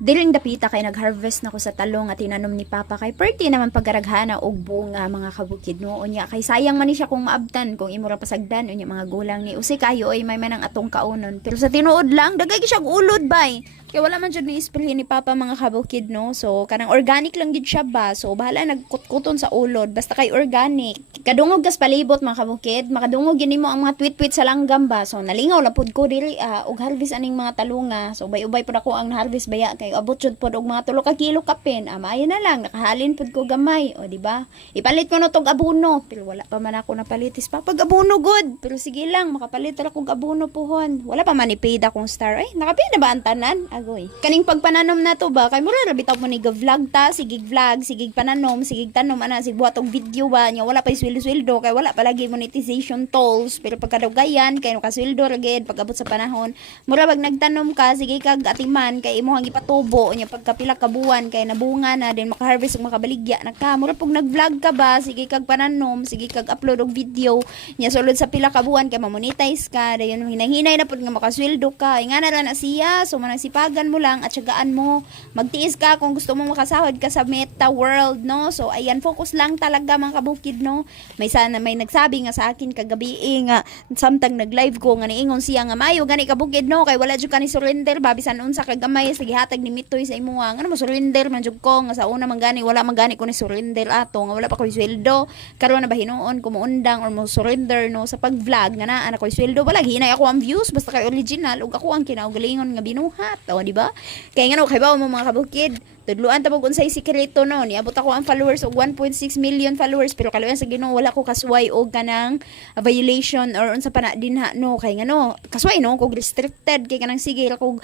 Diring dapita kay nag-harvest na ko sa talong at tinanom ni Papa kay perti naman pagkaraghana og bunga mga kabukid no. Unya kay sayang man ni siya kung maabtan kung imo ra pasagdan unya mga gulang ni usi kayo oy may manang atong kaunon. Pero sa tinuod lang dagay siya ulod bay. Kaya wala man jud ni isprehin ni Papa mga kabukid no. So kanang organic lang gid siya ba. So bahala nagkutkuton sa ulod basta kay organic. Kadungog gas palibot mga kabukid, makadungog gini mo ang mga tweet-tweet sa langgam ba. So nalingaw la pud ko diri og harvest aning mga talunga. So ubay-ubay pud ako ang harvest baya kay abot jud pod og mga 3 ka kilo kapin. Maayo na lang nakahalin pud ko gamay, o di ba? Ipalit ko no tog abono, pero wala pa man ako napalitis pa pag abono good. Pero sige lang makapalit ra kog abono puhon. Wala pa man ni paid akong star. Ay, nakapay na ba ang tanan? Agoy. Kaning pagpananom na to ba kay mura ra bitaw mo ni vlog ta, sige vlog, sige pananom, sige tanom ana sig buhat og video ba nya wala pa sweldo kay wala palagi monetization tools. Pero pagkadawgayan kay no kasweldo ra gid pag-abot sa panahon. Mura bag nagtanom ka sige kag atiman kay imo hang ipatubo nya pagkapila ka buwan kay nabunga na din makaharvest ug makabaligya nakamura pug nag-vlog ka ba sige kag pananom sige kag upload og video nya sulod sa pila ka buwan kay ma-monetize ka dayon hinay-hinay na pud nga makasweldo ka nga na ra na siya so manasipagan mo lang at tiyagaan mo magtiis ka kung gusto mo makasahod ka sa meta world no so ayan focus lang talaga mga kabukid no may nagsabi nga sa akin kagabi nga samtang nag-live ko nga niingon siya nga mayo gani kabukid no kay wala jud ka ni surrender ba bisan unsa ka gamay sige hatag ni mitoy sa imo nga mo surrender man jud ko nga sa una man gani wala man gani ko ni surrender ato nga wala pa ko sweldo karon na ba hinuon ko muundang or mo surrender no sa pag-vlog nga naa na ko sweldo wala hinay ako ang views basta kay original ug ako ang kinaugalingon nga binuhat o di ba kay ngano kay ba mo mga kabukid tudluan ta pug unsay sikreto no niabot ako ang followers og 1.6 million followers pero kaluyan sa Ginoo wala ko kasway og kanang violation or unsa pa na dinha no kay ngano kasway no kog restricted kay kanang sige kog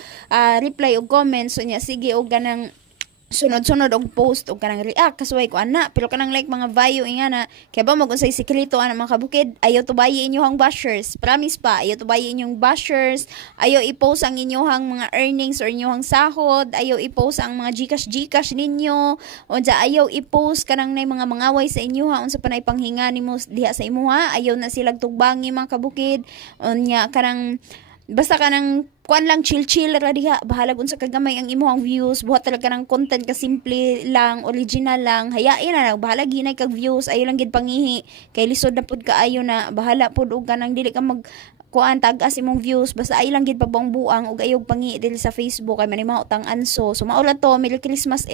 reply og comments unya sige og kanang sunod-sunod og post og kanang react kasway ko ana pero kanang like mga bio ingana kay ba mag unsay sikreto ana mga kabukid ayaw to bayi inyong bashers promise pa ayaw to bayi inyong bashers ayaw i-post ang inyong mga earnings or inyong sahod ayaw i-post ang mga Gcash ninyo unsa ayaw i-post kanang nay mga mangaway sa inyo unsa pa nay panghinga nimo diha sa imuha ayaw na sila tugbangi mga kabukid unya kanang basta ka nang kuan lang chill ra diha bahala kun sa kagamay ang imong views buhat talaga ng content ka simple lang original lang hayain na lang bahala ginay kag views ayo lang gid pangihi kay lisod na pud kaayo na bahala pud og kanang dili ka mag kuan tag-as imong views basta ay lang gid pabong buang og ayog pangi dili sa Facebook kay manimaw tang anso so mao ra to Merry Christmas